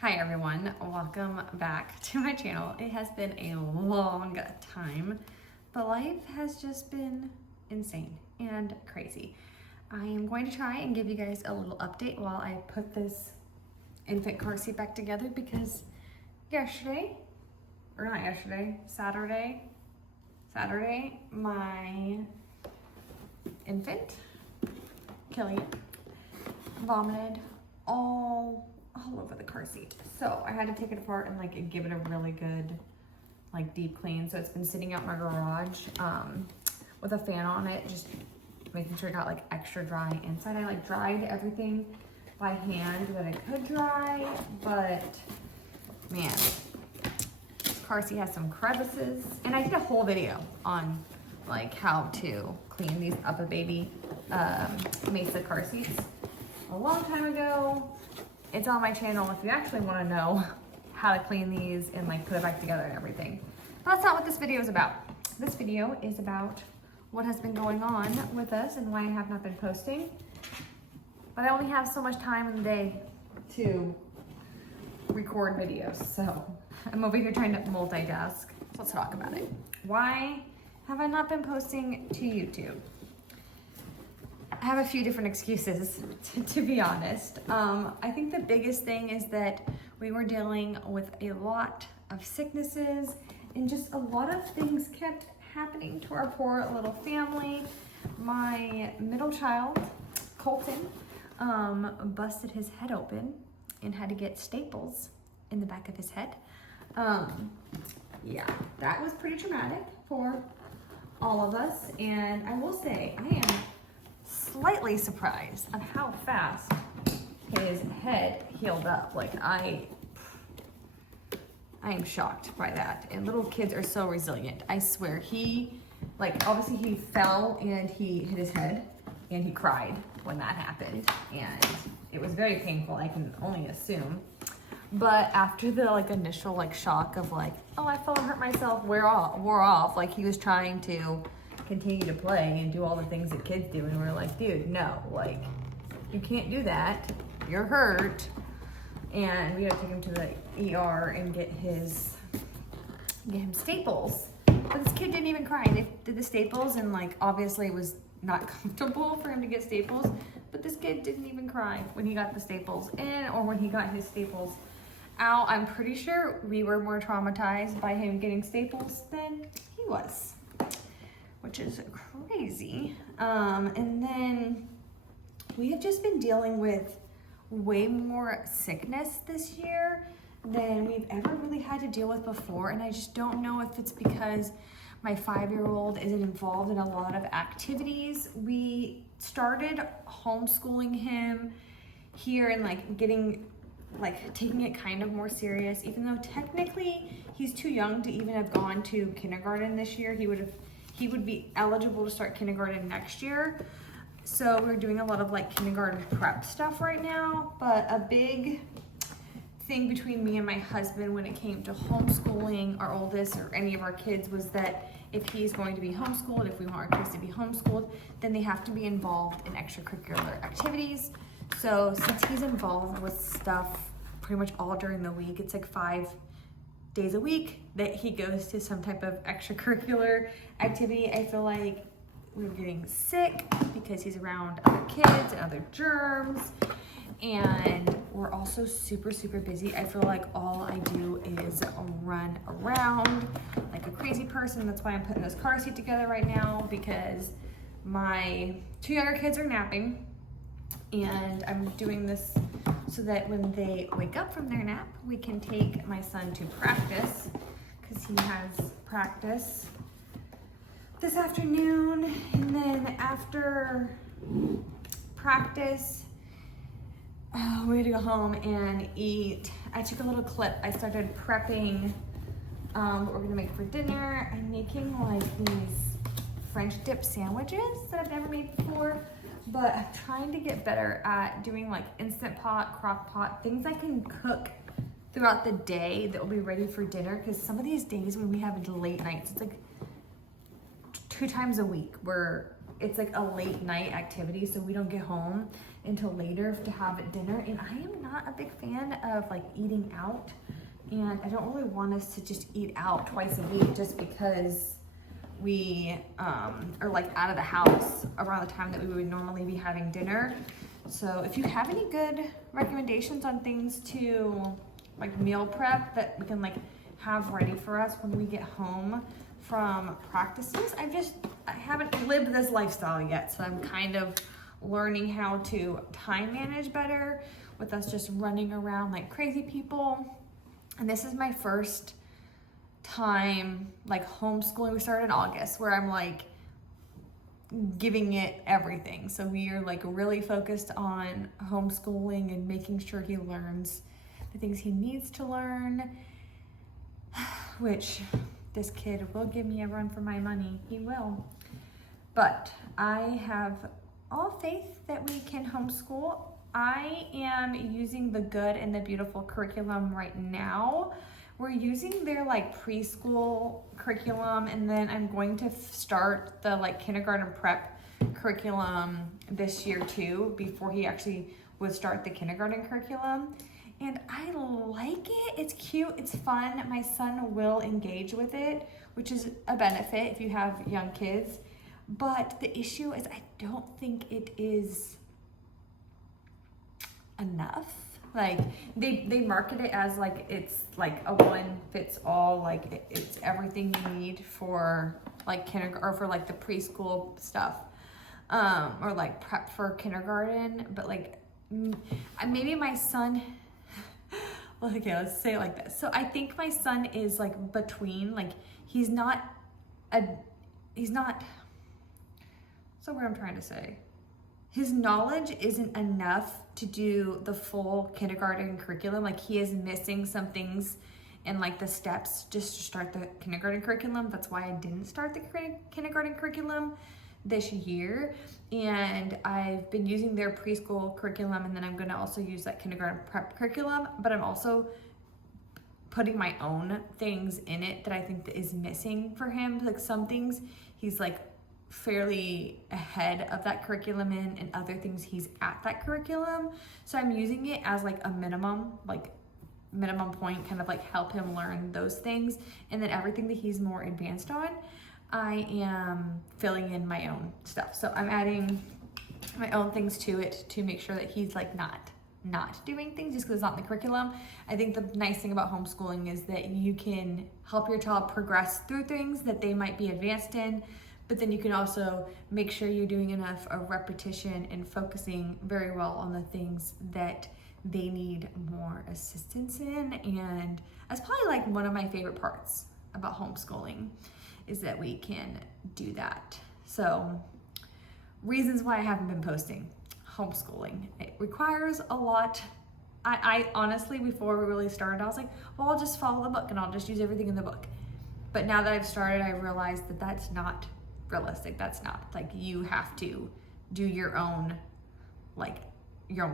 Hi everyone, welcome back to my channel. It has been a long time, but life has just been insane and crazy. I am going to try and give you guys a little update while I put this infant car seat back together because Saturday, my infant, Killian, vomited all over the car seat. So I had to take it apart and give it a really good deep clean. So it's been sitting out in my garage with a fan on it, just making sure it got extra dry inside. I dried everything by hand that I could dry, but man, this car seat has some crevices. And I did a whole video on how to clean these Up a Baby Mesa car seats a long time ago. It's on my channel if you actually want to know how to clean these and put it back together and everything. But that's not what this video is about. This video is about what has been going on with us and why I have not been posting. But I only have so much time in the day to record videos, so I'm over here trying to multitask. So let's talk about it. Why have I not been posting to YouTube? I have a few different excuses, to be honest. I think the biggest thing is that we were dealing with a lot of sicknesses and just a lot of things kept happening to our poor little family. My middle child, Colton, busted his head open and had to get staples in the back of his head. Yeah, that was pretty traumatic for all of us. And I will say, I am slightly surprised on how fast his head healed up. I am shocked by that. And little kids are so resilient. I swear, he, obviously he fell and he hit his head and he cried when that happened. And it was very painful, I can only assume. But after the initial shock of oh, I fell and hurt myself, wore off, he was trying to continue to play and do all the things that kids do, and we're like, dude, no, you can't do that, you're hurt. And we had to take him to the ER and get him staples. But this kid didn't even cry. They did the staples and obviously it was not comfortable for him to get staples, but this kid didn't even cry when he got the staples in or when he got his staples out. I'm pretty sure we were more traumatized by him getting staples than he was, which is crazy. And then we have just been dealing with way more sickness this year than we've ever really had to deal with before. And I just don't know if it's because my 5-year-old isn't involved in a lot of activities. We started homeschooling him here and taking it kind of more serious, even though technically he's too young to even have gone to kindergarten this year. He would be eligible to start kindergarten next year. So we're doing a lot of kindergarten prep stuff right now. But a big thing between me and my husband when it came to homeschooling our oldest or any of our kids was that if he's going to be homeschooled, if we want our kids to be homeschooled, then they have to be involved in extracurricular activities. So since he's involved with stuff pretty much all during the week, it's 5 days a week that he goes to some type of extracurricular activity. I feel like we're getting sick because he's around other kids and other germs, and we're also super busy. I feel like all I do is run around like a crazy person. That's why I'm putting this car seat together right now, because my 2 younger kids are napping, and I'm doing this so that when they wake up from their nap, we can take my son to practice, because he has practice this afternoon. And then after practice, we're gonna go home and eat. I took a little clip. I started prepping what we're gonna make for dinner. I'm making these French dip sandwiches that I've never made before. But I'm trying to get better at doing Instant Pot, crock pot, things I can cook throughout the day that will be ready for dinner. Because some of these days when we have late nights, it's 2 times a week where it's a late night activity, so we don't get home until later to have at dinner. And I am not a big fan of like eating out. And I don't really want us to just eat out twice a week just because we are like out of the house around the time that we would normally be having dinner. So if you have any good recommendations on things to like meal prep that we can like have ready for us when we get home from practices, I haven't lived this lifestyle yet, so I'm kind of learning how to time manage better with us just running around like crazy people. And this is my first time like homeschooling. We started in August, where I'm like giving it everything. So we are like really focused on homeschooling and making sure he learns the things he needs to learn, which this kid will give me a run for my money. He will. But I have all faith that we can homeschool. I am using the Good and the Beautiful curriculum right now. We're using their like preschool curriculum, and then I'm going to start the like kindergarten prep curriculum this year too, before he actually would start the kindergarten curriculum. And I like it. It's cute, it's fun. My son will engage with it, which is a benefit if you have young kids. But the issue is I don't think it is enough. Like they market it as like it's like a one fits all, like it's everything you need for like kindergarten or for like the preschool stuff, or like prep for kindergarten. But like maybe my son, well, okay, let's say it like this. So I think my son is like between, like he's not, what's the word I'm trying to say? His knowledge isn't enough to do the full kindergarten curriculum. Like he is missing some things in like the steps just to start the kindergarten curriculum. That's why I didn't start the kindergarten curriculum this year. And I've been using their preschool curriculum, and then I'm gonna also use that kindergarten prep curriculum, but I'm also putting my own things in it that I think that is missing for him. Like some things he's like fairly ahead of that curriculum in, and other things he's at that curriculum. So I'm using it as like a minimum point, kind of like help him learn those things. And then everything that he's more advanced on, I am filling in my own stuff. So I'm adding my own things to it to make sure that he's like not doing things just because it's not in the curriculum. I think the nice thing about homeschooling is that you can help your child progress through things that they might be advanced in, but then you can also make sure you're doing enough of repetition and focusing very well on the things that they need more assistance in. And that's probably like one of my favorite parts about homeschooling, is that we can do that. So reasons why I haven't been posting. Homeschooling, it requires a lot. I honestly, before we really started, I was like, well, I'll just follow the book and I'll just use everything in the book. But now that I've started, I realized that that's not realistic. That's not, like, you have to do your own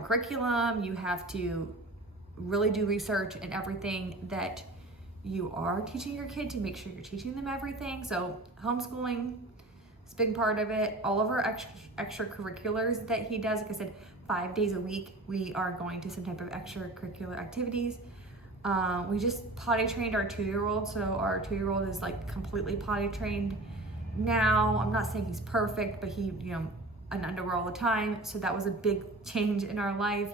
curriculum. You have to really do research and everything that you are teaching your kid to make sure you're teaching them everything. So homeschooling is a big part of it. All of our extracurriculars that he does, like I said, 5 days a week, we are going to some type of extracurricular activities. We just potty trained our 2-year-old. So our 2-year-old is like completely potty trained now. I'm not saying he's perfect, but he, in underwear all the time. So that was a big change in our life.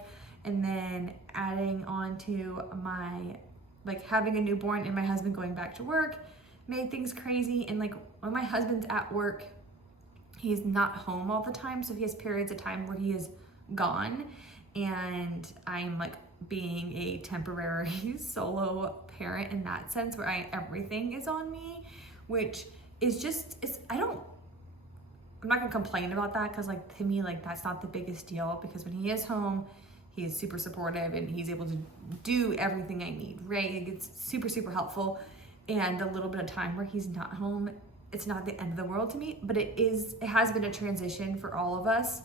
And then adding on to my, having a newborn and my husband going back to work made things crazy. And when my husband's at work, he's not home all the time. So he has periods of time where he is gone. And I'm being a temporary solo parent in that sense, where everything is on me, which is just, I'm not gonna complain about that, because to me, that's not the biggest deal, because when he is home, he is super supportive and he's able to do everything I need, right? It's super, super helpful. And the little bit of time where he's not home, it's not the end of the world to me, but it has been a transition for all of us,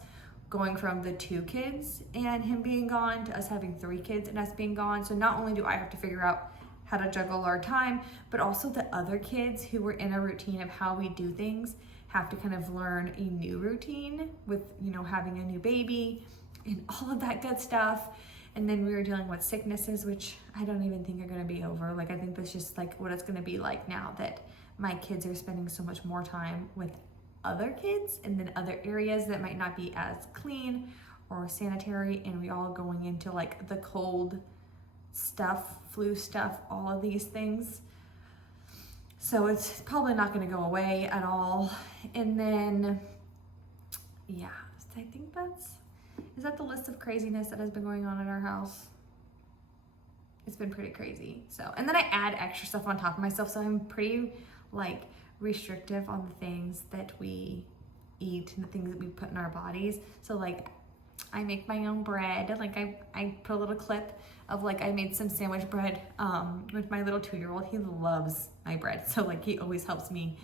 going from the 2 kids and him being gone to us having 3 kids and us being gone. So not only do I have to figure out how to juggle our time, but also the other kids who were in a routine of how we do things have to kind of learn a new routine with, having a new baby and all of that good stuff. And then we were dealing with sicknesses, which I don't even think are gonna be over. Like, I think that's just like what it's gonna be like now that my kids are spending so much more time with other kids and then other areas that might not be as clean or sanitary, and we all going into like the cold stuff, flu stuff, all of these things. So it's probably not gonna go away at all. And then, yeah, I think is that the list of craziness that has been going on in our house? It's been pretty crazy. So, and then I add extra stuff on top of myself. So I'm pretty like restrictive on the things that we eat and the things that we put in our bodies. So like I make my own bread. Like I put a little clip of like I made some sandwich bread with my little 2-year-old. He loves my bread. So like he always helps me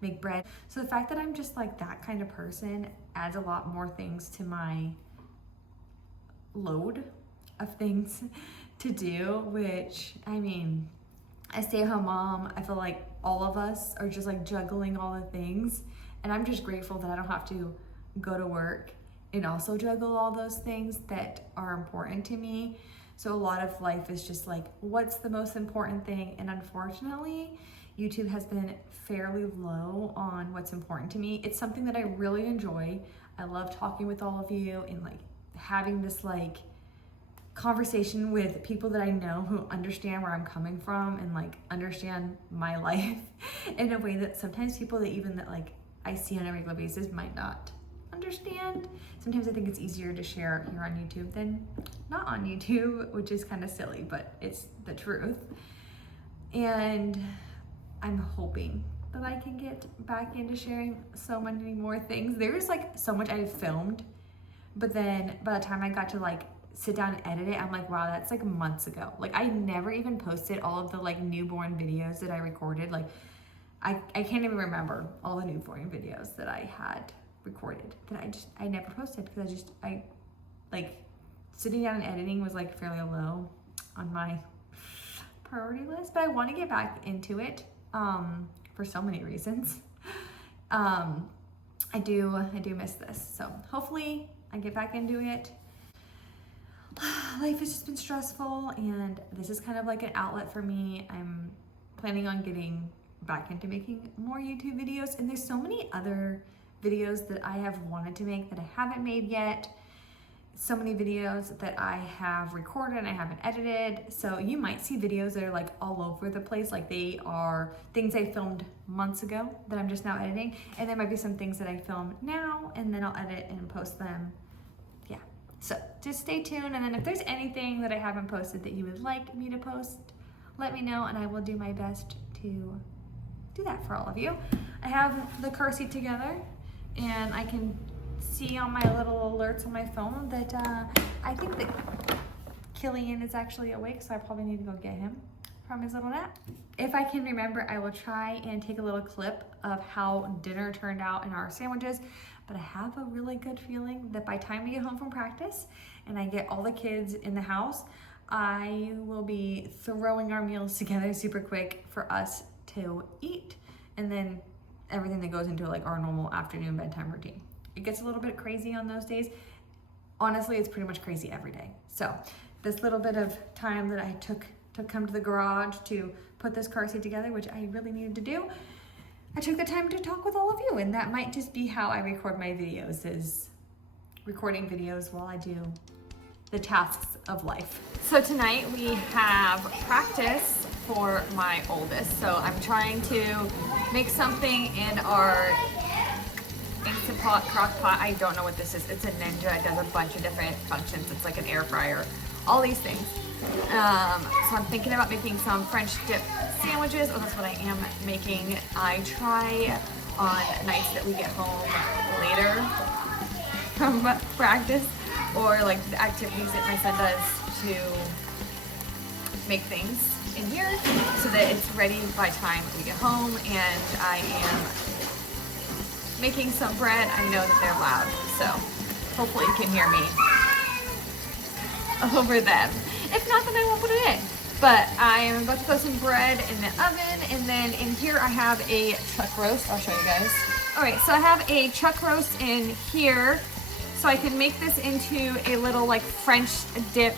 make bread. So the fact that I'm just like that kind of person adds a lot more things to my load of things to do, which I mean, I stay-at-home mom. I feel like all of us are just like juggling all the things, and I'm just grateful that I don't have to go to work and also juggle all those things that are important to me. So a lot of life is just like, what's the most important thing? And unfortunately, YouTube has been fairly low on what's important to me. It's something that I really enjoy. I love talking with all of you and like having this like conversation with people that I know who understand where I'm coming from and like understand my life in a way that sometimes people that even that like I see on a regular basis might not understand. Sometimes I think it's easier to share here on YouTube than not on YouTube, which is kind of silly, but it's the truth. And I'm hoping that I can get back into sharing so many more things. There's like so much I've filmed, but then by the time I got to like sit down and edit it, I'm like, wow, that's like months ago. Like I never even posted all of the like newborn videos that I recorded. Like I can't even remember all the newborn videos that I had recorded that I never posted because I like sitting down and editing was like fairly low on my priority list, but I want to get back into it for so many reasons. I do miss this, so hopefully I get back into it. Life has just been stressful, and this is kind of like an outlet for me. I'm planning on getting back into making more YouTube videos, and there's so many other videos that I have wanted to make that I haven't made yet. So many videos that I have recorded and I haven't edited. So you might see videos that are like all over the place. Like they are things I filmed months ago that I'm just now editing. And there might be some things that I film now and then I'll edit and post them. Yeah, so just stay tuned. And then if there's anything that I haven't posted that you would like me to post, let me know and I will do my best to do that for all of you. I have the car seat together and I can see on my little alerts on my phone that I think that Killian is actually awake, so I probably need to go get him from his little nap. If I can remember, I will try and take a little clip of how dinner turned out in our sandwiches, but I have a really good feeling that by the time we get home from practice and I get all the kids in the house, I will be throwing our meals together super quick for us to eat, and then everything that goes into like our normal afternoon bedtime routine. It gets a little bit crazy on those days. Honestly, it's pretty much crazy every day. So this little bit of time that I took to come to the garage to put this car seat together, which I really needed to do, I took the time to talk with all of you, and that might just be how I record my videos, is recording videos while I do the tasks of life. So tonight we have practice for my oldest. So I'm trying to make something in our Instant Pot, crock pot. I don't know what this is. It's a Ninja. It does a bunch of different functions. It's like an air fryer, all these things. So I'm thinking about making some French dip sandwiches. Oh, that's what I am making. I try on nights that we get home later from practice, or like the activities that my son does, to make things in here so that it's ready by the time we get home. And I am making some bread. I know that they're loud, so hopefully you can hear me over them. If not, then I won't put it in. But I am about to put some bread in the oven, and then in here I have a chuck roast. I'll show you guys. All right, so I have a chuck roast in here. so I can make this into a little like French dip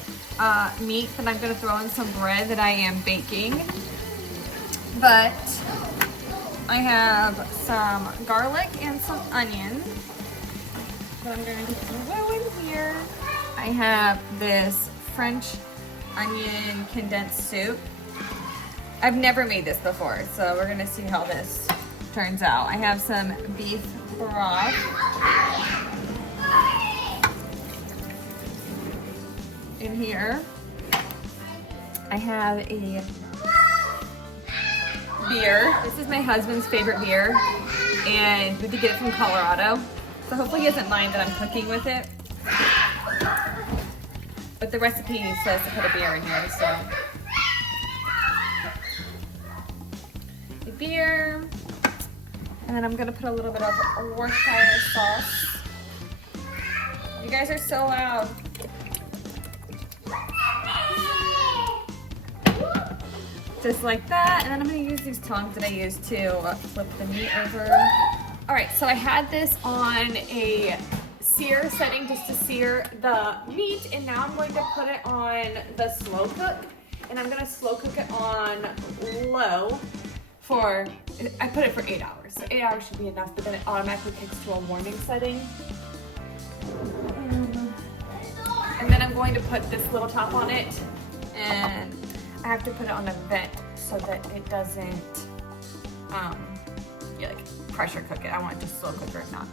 meat that I'm gonna throw in some bread that I am baking. But I have some garlic and some onion that I'm going to throw in here. I have this French onion condensed soup. I've never made this before, so we're gonna see how this turns out. I have some beef broth. In here, I have a beer. This is my husband's favorite beer, and we did get it from Colorado. So hopefully he doesn't mind that I'm cooking with it. But the recipe says to put a beer in here, so. A beer. And then I'm gonna put a little bit of Worcestershire sauce. You guys are so loud. Just like that, and then I'm gonna use these tongs that I use to flip the meat over. All right, so I had this on a sear setting just to sear the meat, and now I'm going to put it on the slow cook, and I'm gonna slow cook it on low for, I put it for 8 hours. So 8 hours should be enough, but then it automatically kicks to a warming setting. And then I'm going to put this little top on it, and I have to put it on a vent so that it doesn't like pressure cook it. I want it to slow cook it, not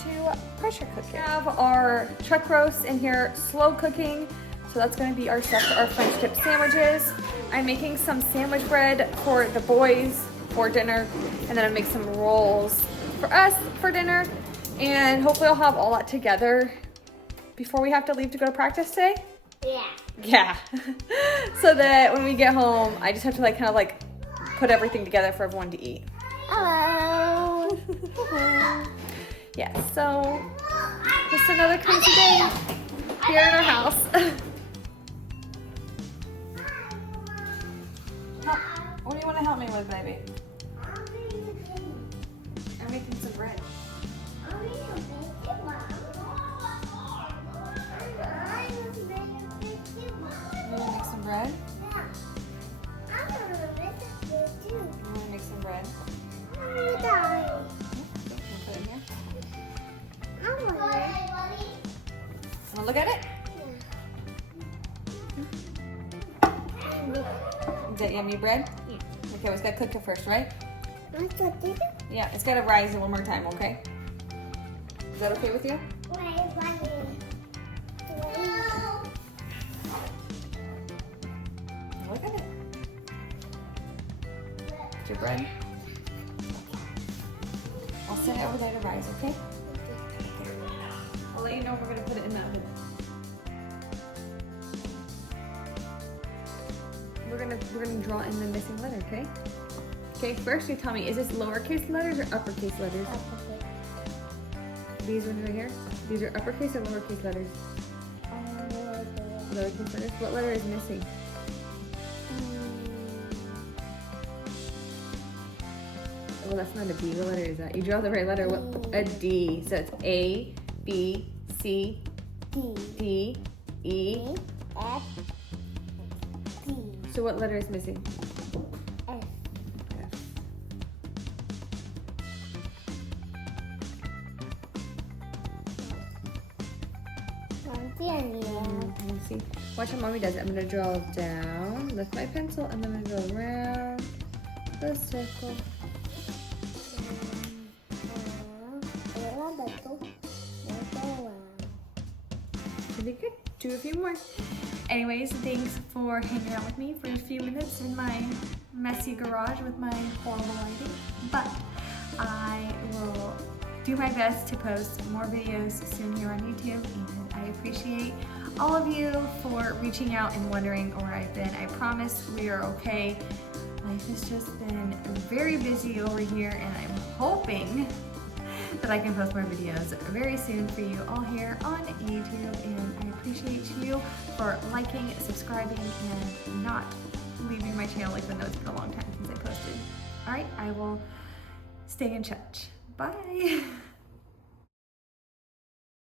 to pressure cook it. We have our chuck roast in here slow cooking, so that's going to be our stuff for our French dip sandwiches. I'm making some sandwich bread for the boys for dinner, and then I'll make some rolls for us for dinner, and hopefully I'll have all that together before we have to leave to go to practice today. Yeah. So that when we get home, I just have to like kind of like put everything together for everyone to eat. Hello. Yeah, so just another crazy day here in our house. What do you want to help me with, baby? I'm making some bread. You want to make some bread? I want to make some bread too. You want to make some bread? I Put it in here. want Want to look at it? Is that yummy bread? Yeah. Okay, we just gotta cook it first, right? to. Yeah, it's gotta rise one more time, okay? Is that okay with you? Look at it. It's your bread. I'll set it over there to rise, okay? I'll let you know if we're gonna put it in the oven. We're gonna draw in the missing letter, okay? Okay, first you tell me, is this lowercase letters or uppercase letters? These ones right here? These are uppercase or lowercase letters? Lowercase letters. What letter is missing? Well, that's not a B. What letter is that? You draw the right letter. What? A D. So it's A, B, C, D, E, F, D, So what letter is missing? F. Let me see. Watch how mommy does it. I'm gonna draw down, lift my pencil, and then I'm gonna go around the circle. Pretty good. Do a few more. Anyways, thanks for hanging out with me for a few minutes in my messy garage with my horrible lighting. But I will do my best to post more videos soon here on YouTube, and I appreciate all of you for reaching out and wondering where I've been. I promise we are okay. Life has just been very busy over here, and I'm hoping that I can post more videos very soon for you all here on YouTube, and I appreciate you for liking, subscribing, and not leaving my channel even though it's been a long time since I posted. All right, I will stay in touch. Bye.